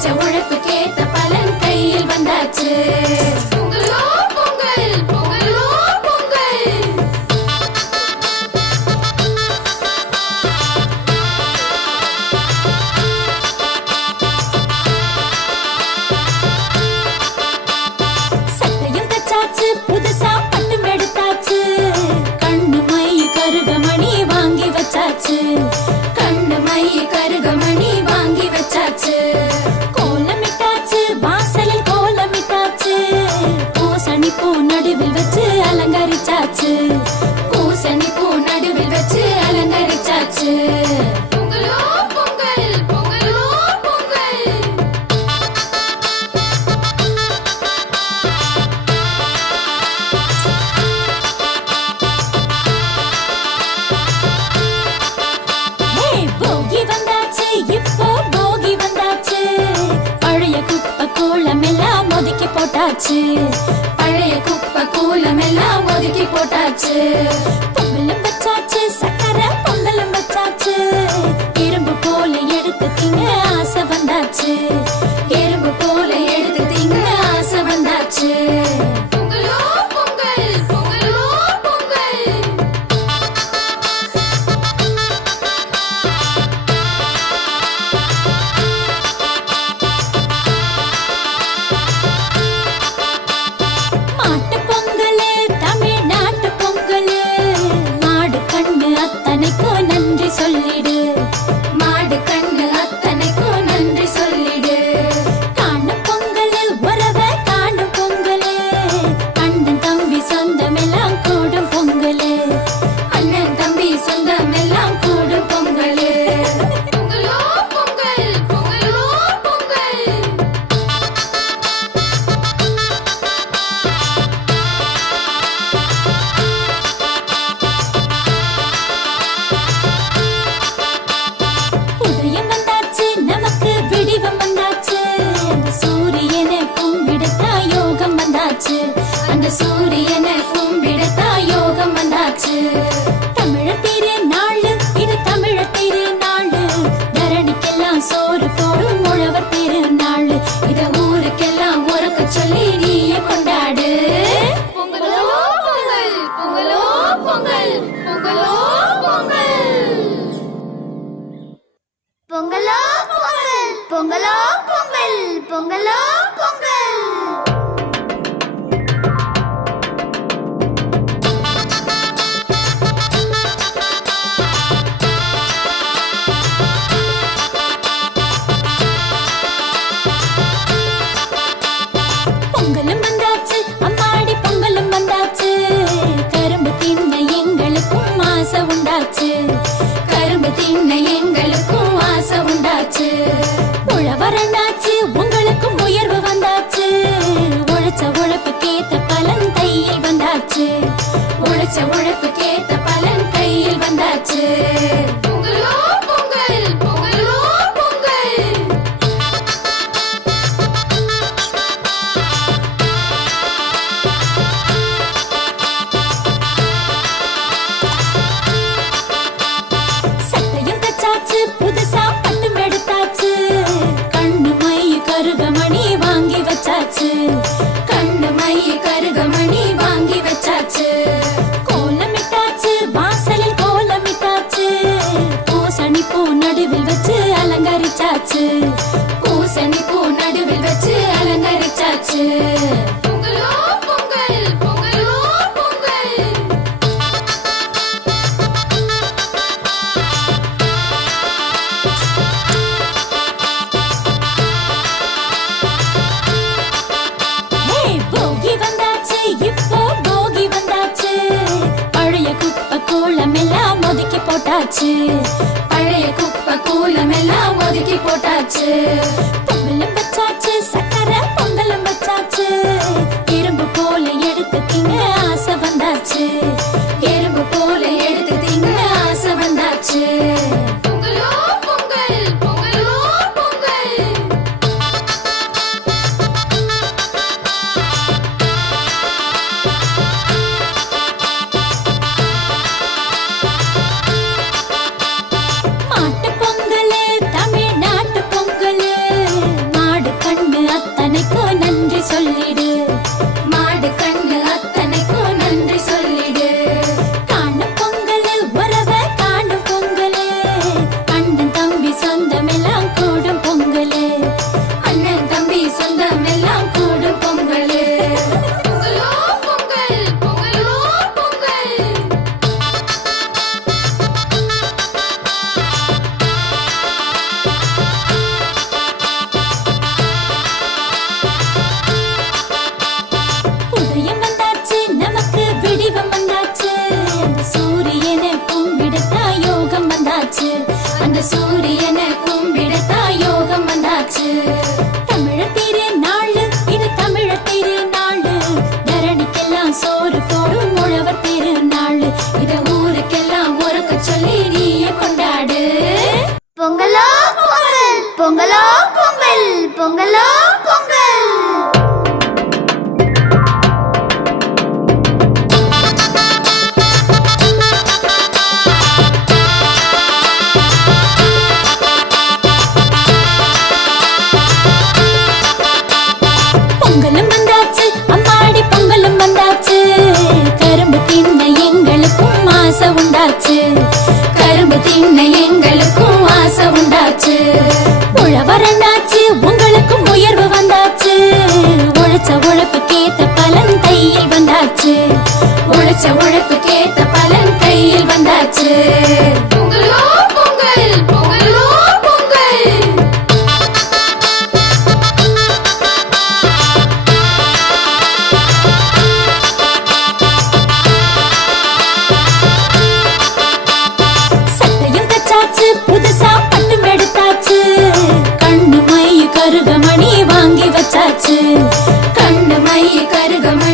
在无人。போட்டாச்சு. பழைய குப்பை கூலம் எல்லாம் ஒதுக்கி போட்டாச்சு. பொங்கலும் வச்சாச்சு சக்கரை பொங்கலும் வச்சாச்சு. இரும்பு போல எடுத்துக்கிங்க ஆசை வந்தாச்சு. சூரிய உண்டாச்சு. கரும்பு தின்ன எங்களுக்கும் ஆசை உண்டாச்சு. உழவரண்டாச்சு உங்களுக்கும் உயர்வு வந்தாச்சு. உழைச்ச உழைப்பு கேத்த பலன் கையில் வந்தாச்சு. உழைச்ச உழைப்பு கேத்த பலன் கையில் வந்தாச்சு. வந்தாச்சு புதுசா பட்டும் எடுத்தாச்சு. கண்ணு மை கருகமணி வாங்கி வச்சாச்சு. கண்ணு மை கருகமணி வாங்கி வச்சாச்சு. கோலமிட்டாச்சு வாசலில் கோலமிட்டாச்சு பூசணி பூ நடுவில் வச்சு அலங்கரிச்சாச்சு. பூசணி பூ நடுவில் வச்சு அலங்கரிச்சாச்சு. போட்டாச்சு. பழைய குப்பை கூலமெல்லாம் ஒதுக்கி போட்டாச்சு. பொங்கலோ வந்தாச்சு பொங்கலோ பொங்கல் பொங்கலோ பொங்கல். சட்டையும் தச்சாச்சு புதுசா பட்டும் கண்ணு மை கருகமணி வாங்கி வச்சாச்சு. கண்ணு மை கருகமணி